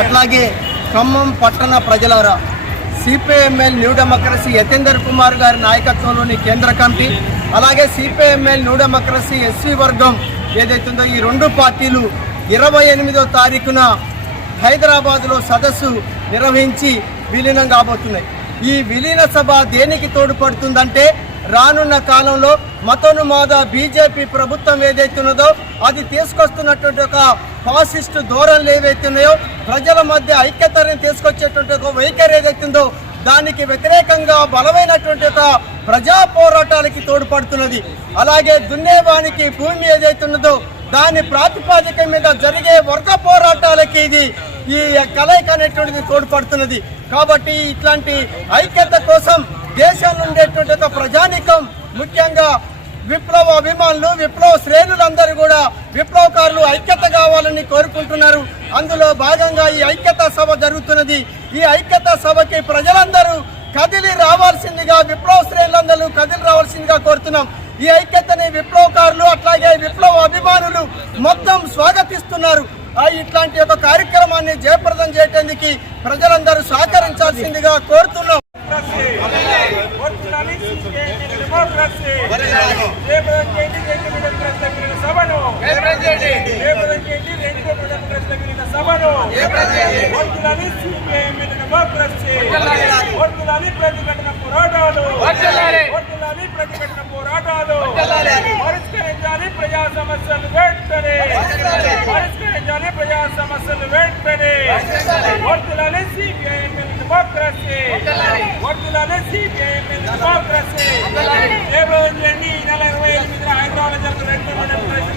అట్లాగే ఖమ్మం పట్టణ ప్రజలారా CPML new democracy Yathender Kumar గారి నాయకత్వంలోని కేంద్ర కమిటీ అలాగే సిపిఎంఎల్ న్యూ డెమోక్రసీ ఎస్సీ వర్గం ఏదైతుందో ఈ రెండు పార్టీలు ఇరవై ఎనిమిదో తారీఖున హైదరాబాద్లో సదస్సు నిర్వహించి విలీనం కాబోతున్నాయి. ఈ విలీన సభ దేనికి తోడ్పడుతుందంటే రానున్న కాలంలో మతోన్మాద బీజేపీ ప్రభుత్వం ఏదైతున్నదో అది తీసుకొస్తున్నటువంటి ఒక ఫాసిస్ట్ ధోరణులు ఏవైతున్నాయో ప్రజల మధ్య ఐక్యతను తీసుకొచ్చేటువంటి ఒక వైఖరి ఏదైతుందో దానికి వ్యతిరేకంగా బలమైనటువంటి ఒక ప్రజా పోరాటాలకి తోడ్పడుతున్నది. అలాగే దున్నేవానికి భూమి ఏదైతున్నదో దాని ప్రాతిపాదిక మీద జరిగే వర్గ పోరాటాలకి ఇది ఈ కలయిక అనేటువంటిది తోడ్పడుతున్నది. కాబట్టి ఇట్లాంటి ఐక్యత కోసం దేశంలో ఉండేటువంటి ఒక ప్రజానికం ముఖ్యంగా విప్లవ అభిమానులు విప్లవ శ్రేణులందరూ కూడా విప్లవకారులు ఐక్యత కావాలని కోరుకుంటున్నారు. అందులో భాగంగా ఈ ఐక్యత సభ జరుగుతున్నది. ఈ ఐక్యత సభకి ప్రజలందరూ కదిలి రావాల్సిందిగా విప్లవ శ్రేణులందరూ కదిలి రావాల్సిందిగా కోరుతున్నాం. ఈ ఐక్యతని విప్లవకారులు అట్లాగే విప్లవ అభిమానులు మొత్తం స్వాగతిస్తున్నారు. ఆ ఇట్లాంటి ఒక కార్యక్రమం కార్యక్రమాన్ని జయప్రదం చేయటానికి ప్రజలందరూ సహకరించాల్సిందిగా కోరుతున్నాం ప్రతిఘటన పోరాటాలు ప్రతిఘటన పోరాటాలు పరిష్కరించాలి ప్రజా సమస్యలు సమస్యలు వెంటనే. వర్తిల్లాలి సిపిఐఎం డెమోక్రసీ వర్తిల్లాలి సిపిఐఎం డెమోక్రసీ